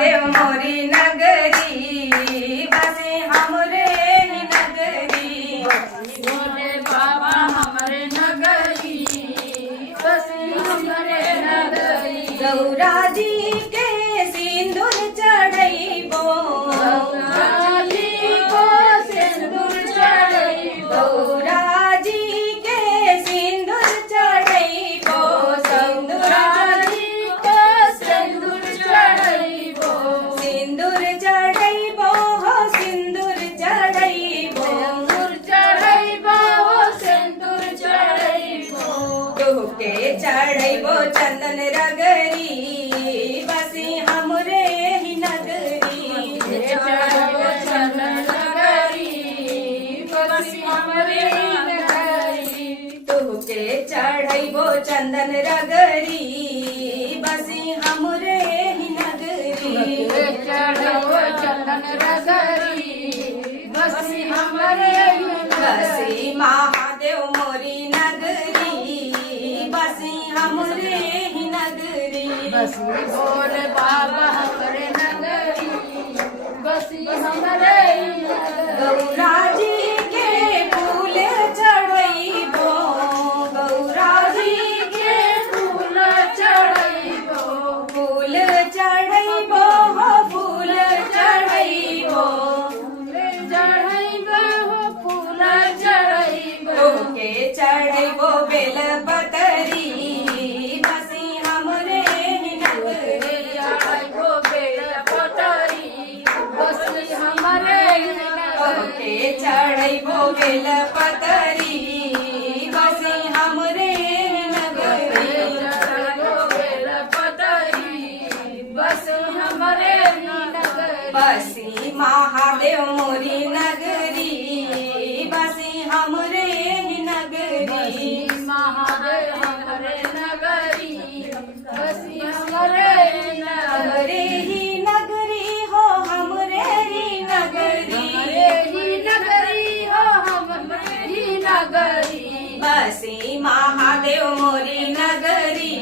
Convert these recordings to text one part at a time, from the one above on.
महादेव मोरी नगरी बसे हमरे ही नगरी। भोले बाबा हमरे नगरी बसे हमरे नगरी। गौरा जी के सिंदूर चढ़ैबो, गौरा जी को सिंदूर चढ़ैबो। गौरा जी के सिंदूर चढ़ैबो, गौरा जी को सिंदूर चढ़ैबो। सिंदूर चढ़ैबो हो सिंदूर चढ़ैबो, सिंदूर चढ़ैबो हो सिंदूर चढ़ैबो। तोहके चढ़ैबो चंदन रगरी बसी हमरे ही नगरी। चढ़ैबो चंदन नगरी बसी हमरे नगरी। तोहके चढ़ैबो चंदन रगरी बसी हमरे ही नगरी। चढ़ैबो चंदन रगरी बसी हमरे बसी नगरी। महादेव मोरी नगरी बसी हमरे ही नगरी। बसी भोले बाबा हमरे नगरी बसी हमरे नगरी। गौरा जी के फूल चढ़ैबो, गौरा जी के फूल चढ़ैबो। फूल चढ़ैबो हो फूल चढ़ैबो। चढ़ैबो हो फूल चढ़ैबो। तोहके चढ़ैबो बेल पतरी बसी हमरे ही नगरी। चढ़ैबो बेल पतरी बसी हमरे नगरी। तोहके चढ़ैबो बेल पतरी बसी हमरे ही नगरी। चढ़ैबो बेल पतरी बसी हमरे नगरी। बसी महादेव मोरी नगरी बसी हमरे ही नगरी। महादेव हमरे नगरी बसी हमरे नगरी। हमरे ही नगरी हो हमरे ही नगरी। हमरे ही नगरी हो हमरे ही नगरी। बसी महादेव मोरी नगरी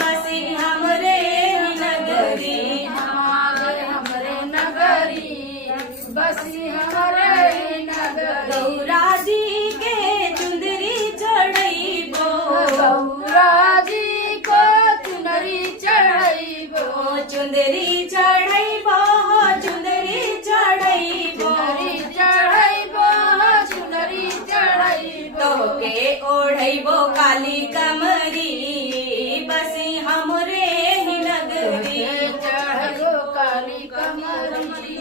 बसी हमरे ही नगरी। महादेव हमरे नगरी बसी हमरे नगरी। गौरा जी के चुंदरी चढ़ैबो, गौरा जी को चुनरी चढ़ैबो। चुंदरी चढ़ैबो हो चुंदरी चढ़ैबो। चुनरी चढ़ैबो चुनरी चढ़ैबो। तोहके ओढ़ैबो काली कमरी बसी हमरे ही नगरी। चढ़ैबो काली कमरी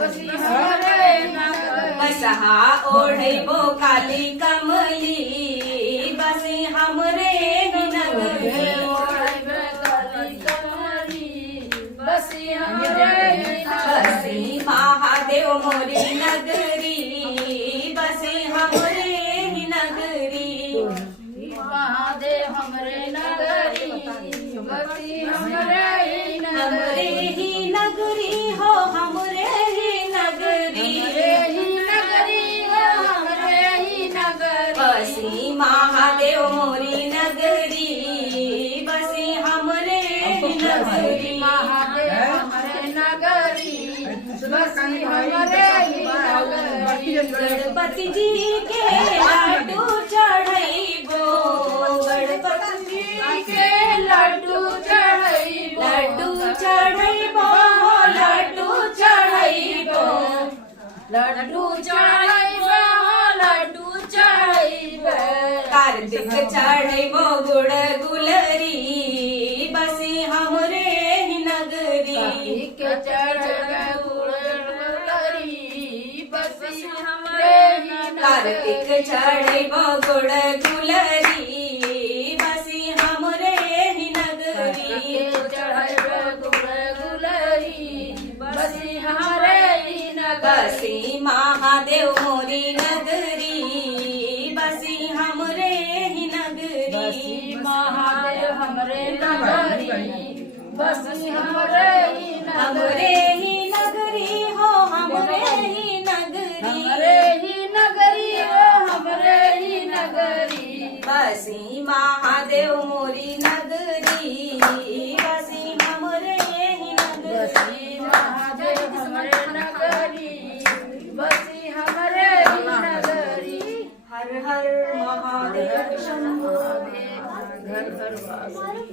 बसी हमरे नगरी। बसहा ओढ़ैबो काली कमली बसी हमरे ही नगरी। चढ़ैबो काली कमरी बसी हमरे नगरी। बसी महादेव मोरी नगरी बसी हमरे ही नगरी। महादेव हमरे नगरी बसी हमरे हमरे नगरी। ही नगरी हो हमरे ही नगरी। हमरे ही नगरी हो हमरे ही नगरी। बसी महादेव मोरी नगरी बसी हमरे ही नगरी। महादेव हमरे नगरी बसी हमरे ही नगरी। गणपति जी के लाडू चढ़ैबो, गणपति जी के लड्डू चढ़ैबो। लड्डू चढ़ैबो हो लड्डू चढ़ैबो। लड्डू चढ़ैबो लड्डू चढ़ैबो। कार्तिक चढ़ैबो गुड़ गुलरी बसी हमरे ही नगरी। के चढ़ैबो गुलरी बसी हमरे ही कार्तिक नगरी। चढ़ैबो गुड़ गुलरी बसी हमरे ही नगरी। चढ़ैबो गुलरी बसी हमरे ही नगरी। बसी महादेव मोरी नगरी बसी हमरे ही नगरी। बसी महादेव हमरे नगरी बसी हमरे ही हमरे नगरी। ही नगरी हो हमरे ही नगरी। हमरे ही नगरी हो हमरे ही नगरी। बसी महादेव मोरी नगरी बसी हमरे ही नगरी। हर हर महादेव।